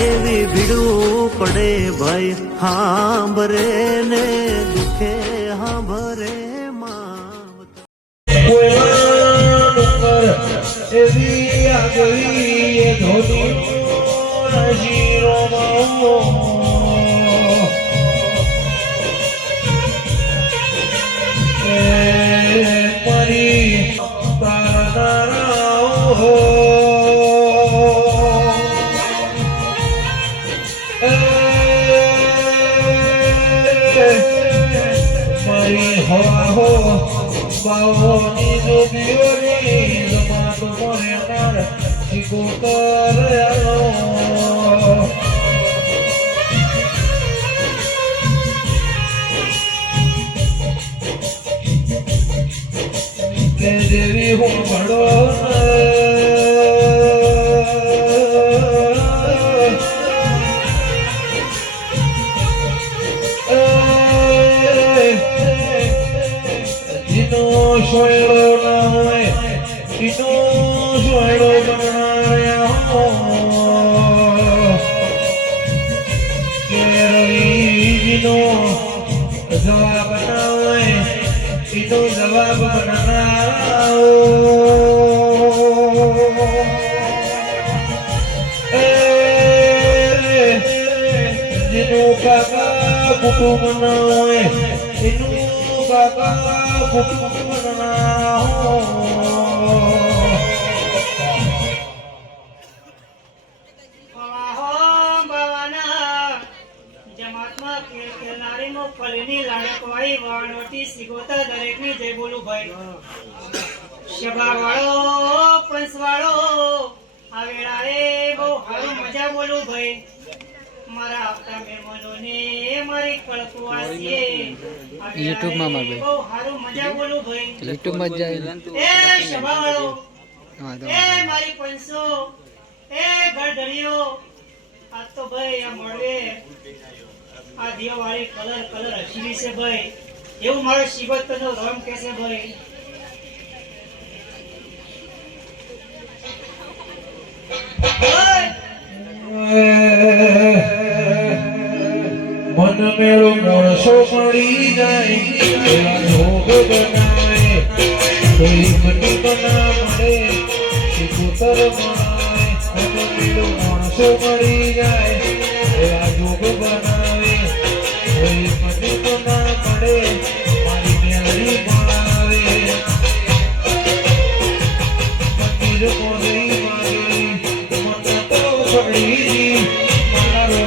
એવી ભીડું પડે ભાઈ. હાંભરે ને દુખે હાંભરે માં એવી હો બાવોની જોગીઓની જમાત મોરે નાર શિકોતર આલો કે દેવી હું ભણો જીનો બનાવો કુટુંબ હોય એનું કાકા કુટુંબ ના લાડકવાળી સિગોતા દરેકની જય બોલું ભાઈ. આ વેળાએ બહુ મજા બોલું ભાઈ. મારા આવતા મહેમાનોને મારી કળકુવાસીએ YouTube માં માર બહુ હારું મજા બોલું ભાઈ. યુટ્યુબમાં જાય. એ શબા વાળો હા તો એ મારી પંસો એ ગઢડિયો આ તો ભાઈ આ મળવે આ દિવાળી કલર કલર હસીવી છે ભાઈ. એવું મારો શિવત નો રમ કે છે ભાઈ. મન મેરો મોણસો મળી જાય ભોગ બનાવે કોઈ મને બના મળે, શીખુતર મનાય મન મેરો મોણસો મળી જાય.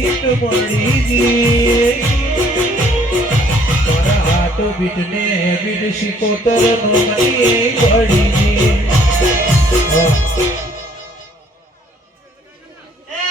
ગીત બોલી મારા હાથ બીટને બીટ શિકોતર નો મની પડી એ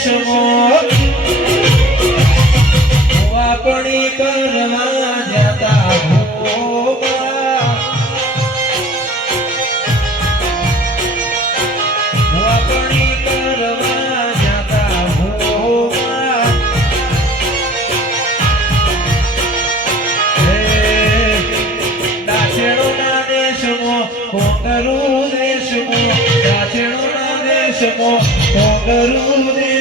ચશ્મો આપણી કરવા જતા આપણી કરવા જતા દાચેણો ના દેશમો કોંગરુ દેશમો દાચેણો ના દેશમો.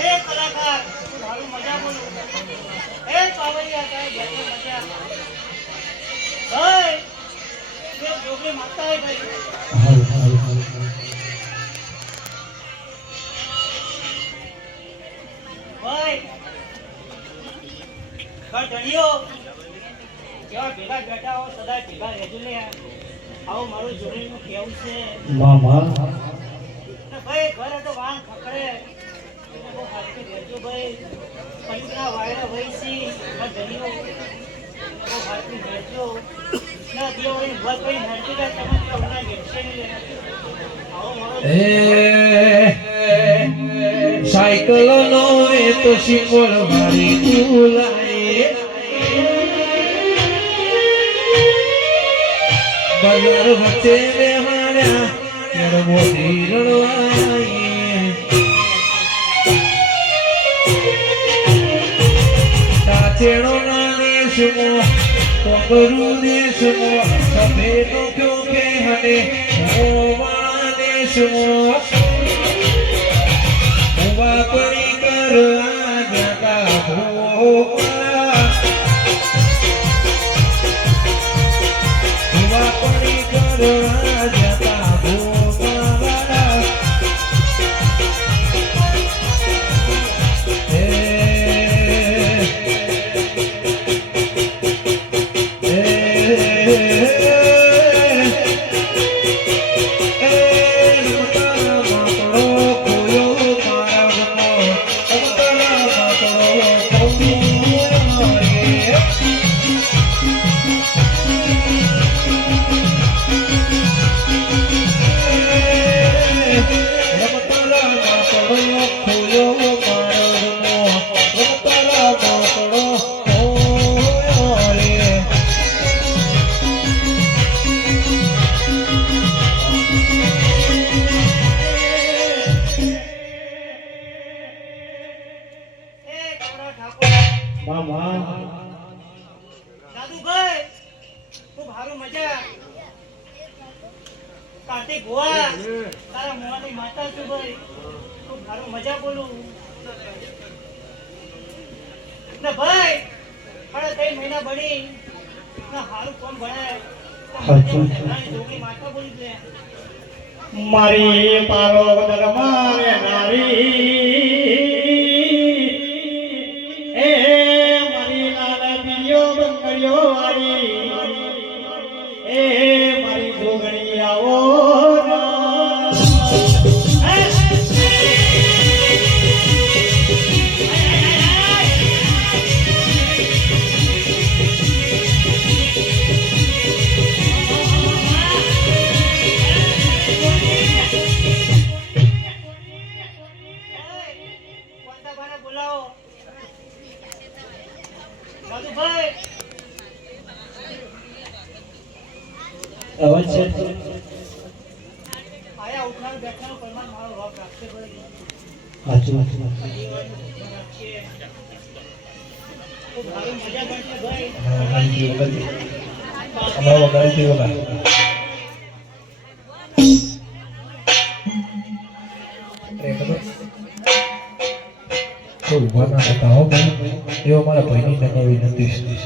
એ મારું મજા બોલું. બેઠા હો સદા ભેગા રહેજો લે આવું મારું જોડીનું કેવું છે. ને ભાઈ ઘરે તો વાન એટલે રહેજો સાયકલ નો તો સિમ્બોલ મારી ભૂલાય વચ્ચે બેહાડ્યા. મોટી રણવાઈ સાચેડો ના દેશમાં કોંગરું દેશમાં સફેદો ક્યો કે હને દેશમાં મજા. કાર્તિક ગોવા તારા મોવાની માતા છું ભાઈ. ખૂબ સારું મજા બોલું. ને ભાઈ સાડા ત્રણ મહિના ભણી. ને સારું કોણ ભણાય મારી પારો દરમારે નારી. અવાજ છે આયા ઉઠાણ બેઠાનું પ્રમાણ મારો હક રાખશે સાચું ભાઈ અમારા વગાડી વગા ઊભા ના થતા હો ભાઈ Jehová la pues nunca no vino triste.